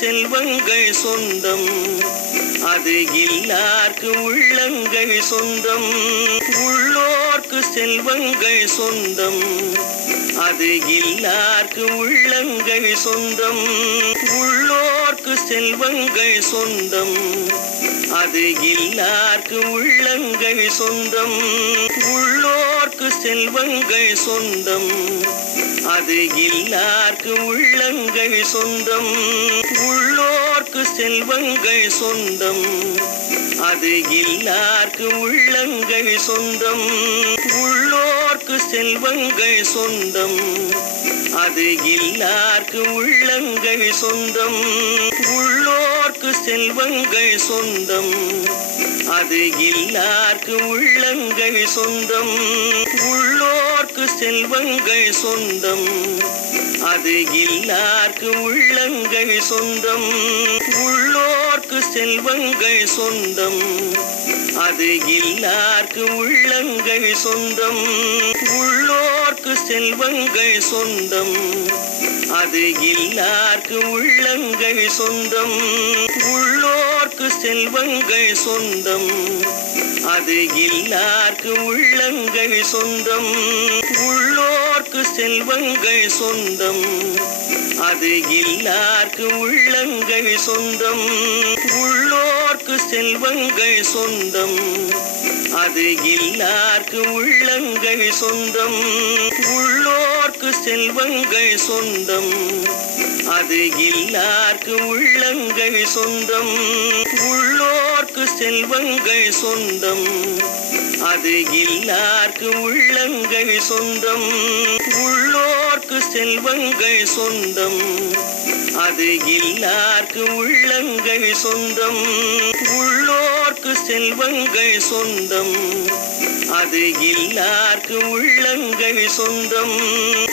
செல்வங்கள் சொந்தம், அது இல்லார்க்கு உள்ளங்கள் சொந்தம். உள்ளோர்க்கு செல்வங்கள் சொந்தம், அது இல்லார்க்கு உள்ளங்கள் சொந்தம். உள்ளோர்க்கு செல்வங்கள் சொந்தம், அது இல்லார்க்கு உள்ளங்கள் சொந்தம். உள்ளோர்க்கு செல்வங்கள் சொந்தம், அது இல்லார்க்கு உள்ளங்கள் சொந்தம். உள்ளோர்க்கு செல்வங்கள் சொந்தம், அது இல்லார்க்கு உள்ளங்கள் சொந்தம். உள்ளோர்க்கு செல்வங்கள் சொந்தம், அது இல்லார்க்கு உள்ளங்கள் சொந்தம். உள்ளோர்க்கு செல்வங்கள் சொந்தம், அது இல்லார்க்கு உள்ளங்கள் சொந்தம். உள்ளோர்க்கு செல்வங்கள் சொந்தம், அது இல்லார்க்கு உள்ளங்கள் சொந்தம். உள்ளோர்க்கு செல்வங்கள் சொந்தம், அது இல்லார்க்கு உள்ளங்கள் சொந்தம். உள்ளோர்க்கு செல்வங்கள் சொந்தம், அது இல்லார்க்கு உள்ளங்கள் சொந்தம். உள்ளோர்க்கு செல்வங்கள் சொந்தம், அது இல்லார்க்கு உள்ளங்கள் சொந்தம். உள்ளோர்க்கு செல்வங்கள் சொந்தம், அது இல்லார்க்கு உள்ளங்கள் சொந்தம். உள்ளோர்க்கு செல்வங்கள் சொந்தம், அது இல்லார்க்கு உள்ளங்கள் சொந்தம். உள்ளோர்க்கு செல்வங்கள் சொந்தம், அது இல்லார்க்கு உள்ளங்கள் சொந்தம். உள்ளோர்க்கு செல்வங்கள் சொந்தம், அது இல்லார்க்கு உள்ளங்கள் சொந்தம். உள்ளோர்க்கு செல்வங்கள் சொந்தம், அது இல்லார்க்கு உள்ளங்கள் சொந்தம். உள்ளோர்க்கு செல்வங்கள் சொந்தம், அது இல்லார்க்கு உள்ளங்கள் சொந்தம். உள்ளோர்க்கு செல்வங்கள் சொந்தம், அது இல்லார்க்கு உள்ளங்கள் சொந்தம்.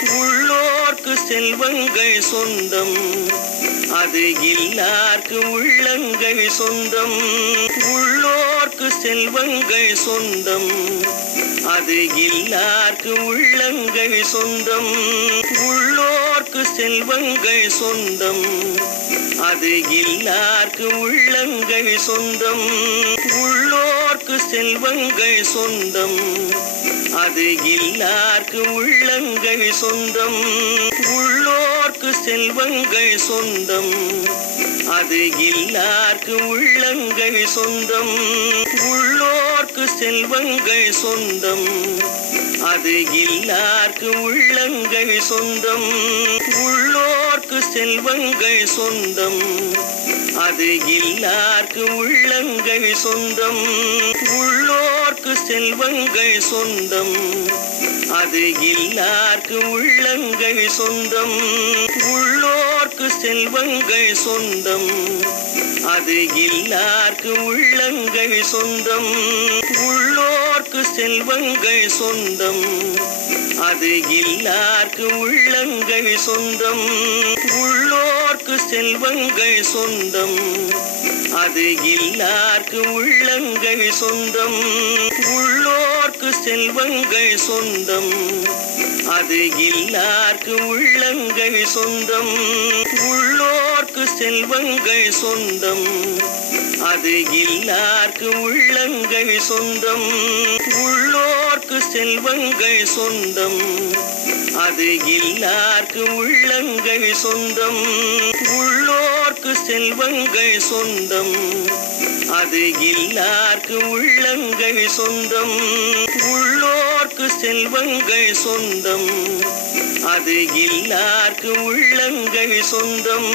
உள்ளோர்க்கு செல்வங்கள் சொந்தம், அது இல்லார்க்கு உள்ளங்கள் சொந்தம். உள்ளோர்க்கு செல்வங்கள் சொந்தம், அது இல்லார்க்கு உள்ளங்கள் சொந்தம். உள்ளோர்க்கு செல்வங்கள் சொந்தம், அது இல்லார்க்கு உள்ளங்கள் சொந்தம். உள்ளோர்க்கு செல்வங்கள் சொந்தம், அது இல்லார்க்கு உள்ளங்கள் சொந்தம். உள்ளோர்க்கு செல்வங்கள் சொந்தம், அது இல்லார்க்கு உள்ளங்கள் சொந்தம். உள்ளோர்க்கு செல்வங்கள் சொந்தம், அது இல்லார்க்கு உள்ளங்கள் சொந்தம். உள்ளோர்க்கு செல்வங்கள் சொந்தம், அது இல்லார்க்கு உள்ளங்கள் சொந்தம். உள்ளோர்க்கு செல்வங்கள் சொந்தம், அது இல்லார்க்கு உள்ளங்கள் சொந்தம். உள்ளோர்க்கு செல்வங்கள் சொந்தம், அது இல்லார்க்கு உள்ளங்கள் சொந்தம். உள்ளோர்க்கு செல்வங்கள் சொந்தம், அது இல்லார்க்கு உள்ளங்கள் சொந்தம். உள்ளோர்க்கு செல்வங்கள் சொந்தம், அது இல்லார்க்கு உள்ளங்கள் சொந்தம். உள்ளோர்க்கு செல்வங்கள் சொந்தம், அது இல்லார்க்கு உள்ளங்கள் சொந்தம். உள்ளோர்க்கு செல்வங்கள் சொந்தம், அது இல்லார்க்கு உள்ளங்கள் சொந்தம். உள்ளோர்க்கு செல்வங்கள் சொந்தம், அது இல்லார்க்கு உள்ளங்கள் சொந்தம். உள்ளோர்க்கு செல்வங்கள் சொந்தம், அது இல்லார்க்கு உள்ளங்கள் சொந்தம்.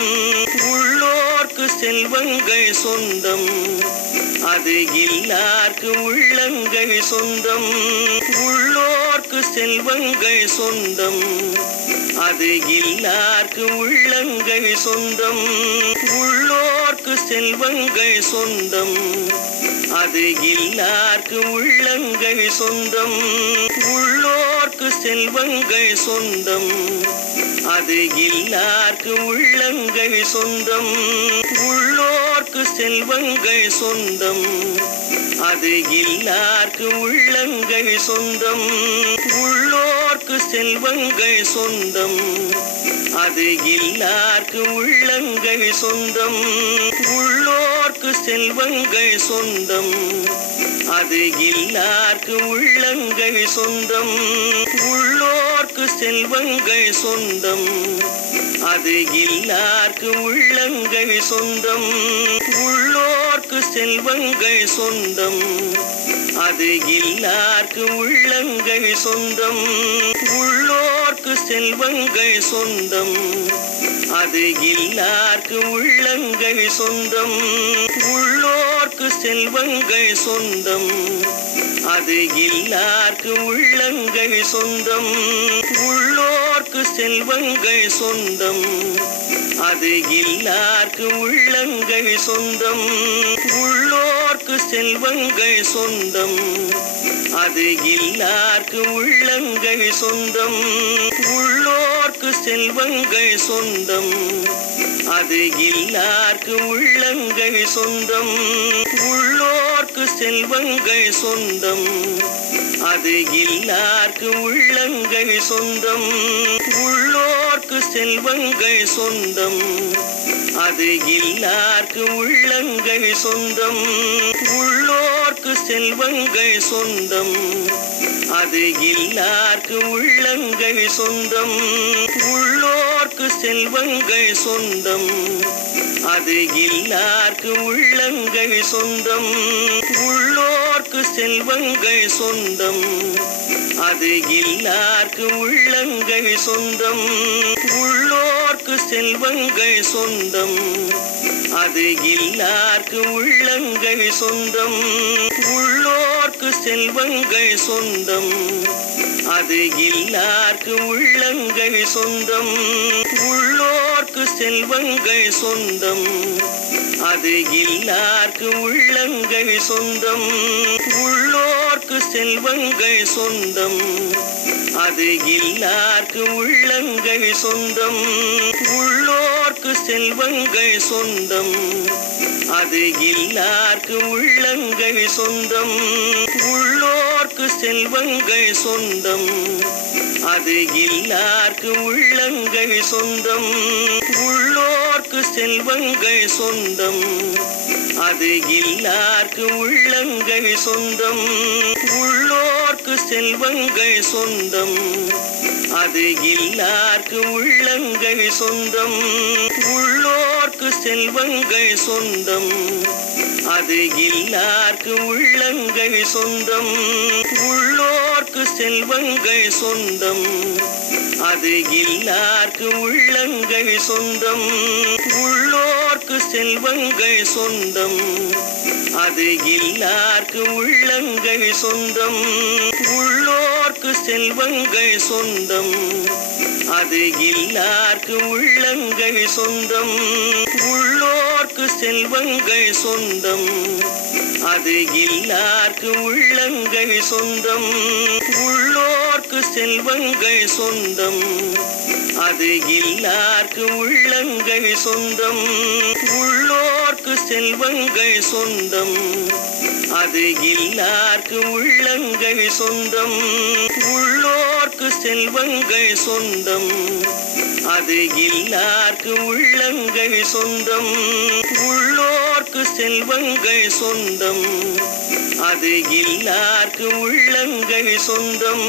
உள்ளோர்க்கு செல்வங்கள் சொந்தம், அது இல்லார்க்கு உள்ளங்கள் சொந்தம். உள்ளோர்க்கு செல்வங்கள் சொந்தம், அது இல்லார்க்கு உள்ளங்கள் சொந்தம். உள்ளோர்க்கு செல்வங்கள் சொந்தம், அது இல்லார்க்கு உள்ளங்கள் சொந்தம். உள்ளோர்க்கு செல்வங்கள் சொந்தம், அது இல்லார்க்கு உள்ளங்கள் சொந்தம். உள்ளோர்க்கு செல்வங்கள் சொந்தம். அது இல்லார்க்கு உள்ளங்கள் சொந்தம். உள்ளோர்க்கு செல்வங்கள் சொந்தம். அது இல்லார்க்கு உள்ளங்கள் சொந்தம். உள்ளோர்க்கு செல்வங்கள் சொந்தம். அது இல்லார்க்கு உள்ளங்கள் சொந்தம். உள்ளோர்க்கு செல்வங்கள் சொந்தம். அது இல்லார்க்கு உள்ளங்கள் சொந்தம். உள்ளோர்க்கு செல்வங்கள் சொந்தம். அது இல்லார்க்கு உள்ளங்கள் சொந்தம். உள்ளோர்க்கு செல்வங்கள் சொந்தம். அது இல்லார்க்கு உள்ளங்கள் சொந்தம். உள்ளோர்க்கு செல்வங்கள் சொந்தம். அது இல்லார்க்கு உள்ளங்கள் சொந்தம். உள்ளோர்க்கு செல்வங்கள் சொந்தம். அது இல்லார்க்கு உள்ளங்கள் சொந்தம். உள்ளோர்க்கு செல்வங்கள் சொந்தம். அது இல்லார்க்கு உள்ளங்கள் சொந்தம். உள்ளோர்க்கு செல்வங்கள் சொந்தம். அது இல்லார்க்கு உள்ளங்கள் சொந்தம். உள்ளோர்க்கு செல்வங்கள் சொந்தம். அது இல்லார்க்கு உள்ளங்கள் சொந்தம். உள்ளோர்க்கு செல்வங்கள் சொந்தம். அது இல்லார்க்கு உள்ளங்கள் சொந்தம். உள்ளோர்க்கு செல்வங்கள் சொந்தம். அது இல்லார்க்கு உள்ளங்கள் சொந்தம். உள்ளோர்க்கு செல்வங்கள் சொந்தம். அது இல்லார்க்கு உள்ளங்கள் சொந்தம். உள்ளோர்க்கு செல்வங்கள் சொந்தம். அது இல்லார்க்கு உள்ளங்கள் சொந்தம். உள்ளோர்க்கு செல்வங்கள் சொந்தம். அது இல்லார்க்கு உள்ளங்கள் சொந்தம். உள்ளோர்க்கு செல்வங்கள் சொந்தம். அது இல்லார்க்கு உள்ளங்கள் சொந்தம். உள்ளோர்க்கு செல்வங்கள் சொந்தம். அது இல்லார்க்கு உள்ளங்கள் சொந்தம். உள்ளோர்க்கு செல்வங்கள் சொந்தம். அது இல்லார்க்கு உள்ளங்கள் சொந்தம். உள்ளோர்க்கு செல்வங்கள் சொந்தம். அது இல்லார்க்கு உள்ளங்கள் சொந்தம். உள்ளோர்க்கு செல்வங்கள் சொந்தம். அது இல்லார்க்கு உள்ளங்கள் சொந்தம். உள்ளோர்க்கு செல்வங்கள் சொந்தம். அது இல்லார்க்கு உள்ளங்கள் சொந்தம். உள்ளோர்க்கு செல்வங்கள் சொந்தம். அது இல்லார்க்கு உள்ளங்கள் சொந்தம். உள்ளோர்க்கு செல்வங்கள் சொந்தம். அது இல்லார்க்கு உள்ளங்கள் சொந்தம். உள்ளோர்க்கு செல்வங்கள் சொந்தம். அது இல்லார்க்கு உள்ளங்கள் சொந்தம். உள்ளோர்க்கு செல்வங்கள் சொந்தம். அது இல்லார்க்கு உள்ளங்கள் சொந்தம். உள்ளோர்க்கு செல்வங்கள் சொந்தம். அது இல்லார்க்கு உள்ளங்கள் சொந்தம். உள்ளோர்க்கு செல்வங்கள் சொந்தம். அது இல்லார்க்கு உள்ளங்கள் சொந்தம். உள்ளோர்க்கு செல்வங்கள் சொந்தம். அது இல்லார்க்கு உள்ளங்கள் சொந்தம். உள்ளோர்க்கு செல்வங்கள் சொந்தம். அது இல்லார்க்கு உள்ளங்கள் சொந்தம். உள்ளோர்க்கு செல்வங்கள் சொந்தம். அது இல்லார்க்கு உள்ளங்கள் சொந்தம். உள்ளோர்க்கு செல்வங்கள் சொந்தம். அது இல்லார்க்கு உள்ளங்கள் சொந்தம்.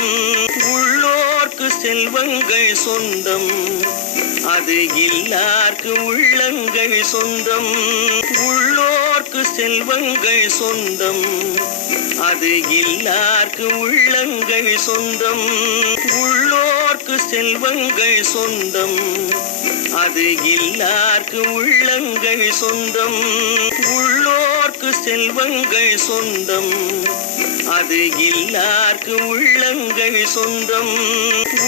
உள்ளோர்க்கு செல்வங்கள் சொந்தம். அது இல்லார்க்கு உள்ளங்கள் சொந்தம். உள்ளோர்க்கு செல்வங்கள் சொந்தம். அது இல்லார்க்கு உள்ளங்கள் சொந்தம். உள்ளோர்க்கு செல்வங்கள் சொந்தம். அது இல்லார்க்கு உள்ளங்கள் சொந்தம். உள்ளோர்க்கு செல்வங்கள் சொந்தம். அது இல்லார்க்கு உள்ளங்கள் சொந்தம்.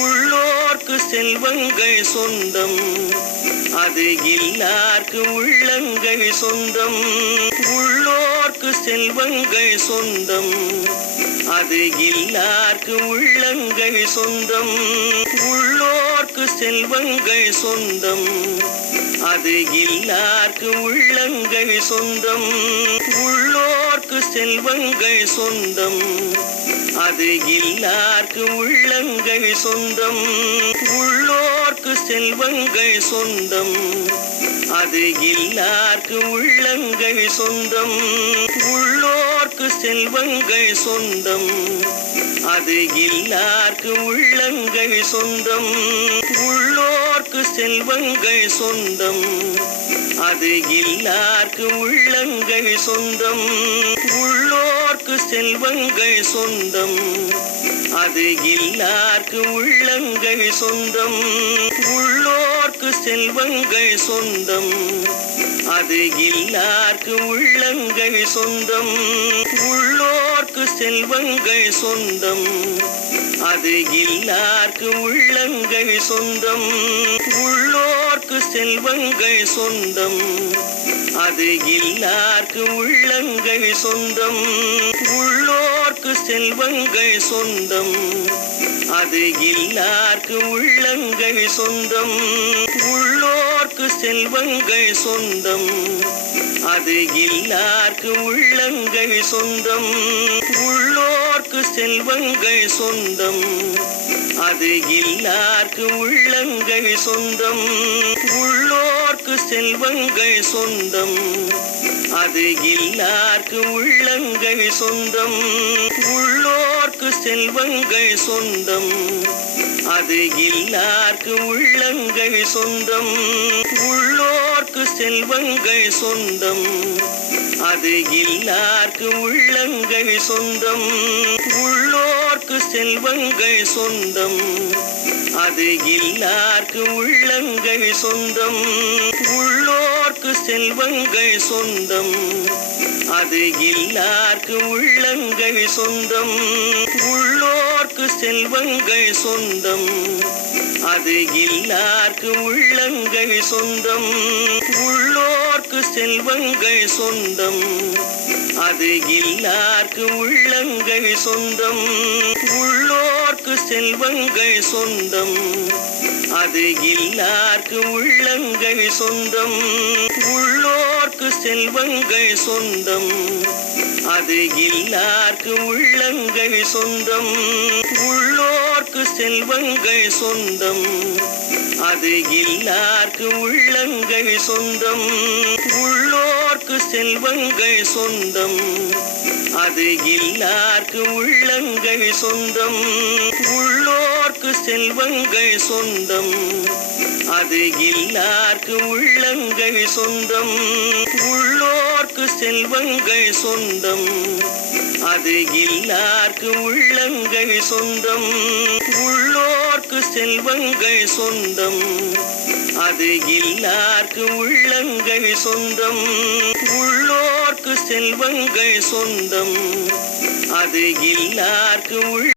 உள்ளோர்க்கு செல்வங்கள் சொந்தம். அது இல்லார்க்கு உள்ளங்கள் சொந்தம். உள்ளோர்க்கு செல்வங்கள் சொந்தம். அது இல்லார்க்கு உள்ளங்கள் சொந்தம். உள்ளோர்க்கு செல்வங்கள் சொந்தம், அது இல்லார்க்கு உள்ளங்கள் சொந்தம். உள்ளோர்க்கு செல்வங்கள் சொந்தம், அது இல்லார்க்கு உள்ளங்கள் சொந்தம். உள்ளோர்க்கு செல்வங்கள் சொந்தம், அது இல்லார்க்கு உள்ளங்கள் சொந்தம். உள்ளோர்க்கு செல்வங்கள் சொந்தம், அது இல்லார்க்கு உள்ளங்கள் சொந்தம். உள்ளோர்க்கு செல்வங்கள் சொந்தம், அது இல்லார்க்கு உள்ளங்கள் சொந்தம். உள்ளோர்க்கு செல்வங்கள் சொந்தம், அது இல்லார்க்கு உள்ளங்கள் சொந்தம். உள்ளோர்க்கு செல்வங்கள் சொந்தம், அது இல்லார்க்கு உள்ளங்கள் சொந்தம். உள்ளோர்க்கு செல்வங்கள் சொந்தம், அது இல்லார்க்கு உள்ளங்கள் சொந்தம். உள்ளோர்க்கு செல்வங்கள் சொந்தம், அது இல்லார்க்கு உள்ளங்கள் சொந்தம். உள்ளோர்க்கு செல்வங்கள் சொந்தம், அது இல்லார்க்கு உள்ளங்கள் சொந்தம். உள்ளோர்க்கு செல்வங்கள் சொந்தம், அது இல்லார்க்கு உள்ளங்கள் சொந்தம். உள்ளோர்க்கு செல்வங்கள் சொந்தம், அது இல்லார்க்கு உள்ளங்கள் சொந்தம். உள்ளோர்க்கு செல்வங்கள் சொந்தம், அது இல்லார்க்கு உள்ளங்கள் சொந்தம். உள்ளோர்க்கு செல்வங்கள் சொந்தம், அது இல்லார்க்கு உள்ளங்கள் சொந்தம். உள்ளோர்க்கு செல்வங்கள் சொந்தம், அது இல்லார்க்கு உள்ளங்கள் சொந்தம். உள்ளோர்க்கு செல்வங்கள் சொந்தம், அது இல்லார்க்கு உள்ளங்கள் சொந்தம். உள்ளோர்க்கு செல்வங்கள் சொந்தம், அது இல்லார்க்கு உள்ளங்கள் சொந்தம். உள்ளோர்க்கு செல்வங்கள் சொந்தம், அது இல்லார்க்கு உள்ளங்கள் சொந்தம். உள்ளோர்க்கு செல்வங்கள் சொந்தம், அது இல்லார்க்கு உள்ளங்கள் சொந்தம். உள்ளோர்க்கு செல்வங்கள் சொந்தம், அது இல்லார்க்கு உள்ளங்கள் சொந்தம். உள்ளோர்க்கு செல்வங்கள் சொந்தம், அது இல்லார்க்கு உள்ளங்கள் சொந்தம். உள்ளோர்க்கு செல்வங்கள் சொந்தம், அது இல்லார்க்கு உள்ளங்கள் சொந்தம். உள்ளோர்க்கு செல்வங்கள் சொந்தம், அது இல்லார்க்கு உள்ளங்கள் சொந்தம். உள்ளோர்க்கு செல்வங்கள் சொந்தம், அது இல்லார்க்கு உள்ளங்கள் சொந்தம். உள்ளோர்க்கு செல்வங்கள் சொந்தம், அது இல்லார்க்கு உள்ளங்கள் சொந்தம். உள்ளோர்க்கு செல்வங்கள் சொந்தம், அது இல்லார்க்கு உள்ளங்கள் சொந்தம். உள்ளோர்க்கு செல்வங்கள் சொந்தம், அது இல்லார்க்கு